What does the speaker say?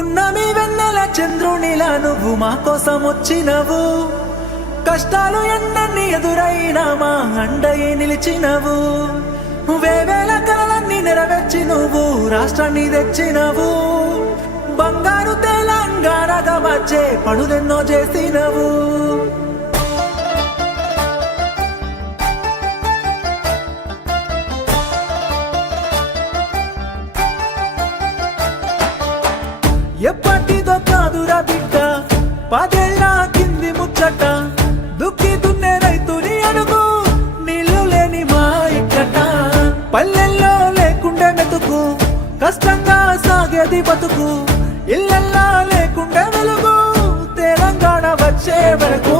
పున్నమి వెన్నెల చంద్రునిలా నువ్వు మా కోసం వచ్చినవు, కష్టాలు ఎన్నన్ని ఎదురైనా మా అండయి నిలిచినవు, వేవేల కలలన్నీ నెరవేర్చి నువ్వు రాష్ట్రాన్ని తెచ్చినవు, బంగారు తెలంగాణగా వచ్చే పనులెన్నో చేసినవు. ఎప్పటిదో కాదురా బిడ్డ పదేళ్ళ కింది ముచ్చట, దుక్కి దున్నే రైతుని అడుగు నీళ్లు లేని మా ఇక్కట, పల్లెల్లో లేకుండే మెతుకు కష్టంగా సాగేది బతుకు, ఇళ్ళల్లా లేకుండే వెలుగు తెలంగాణ వచ్చే వరకు.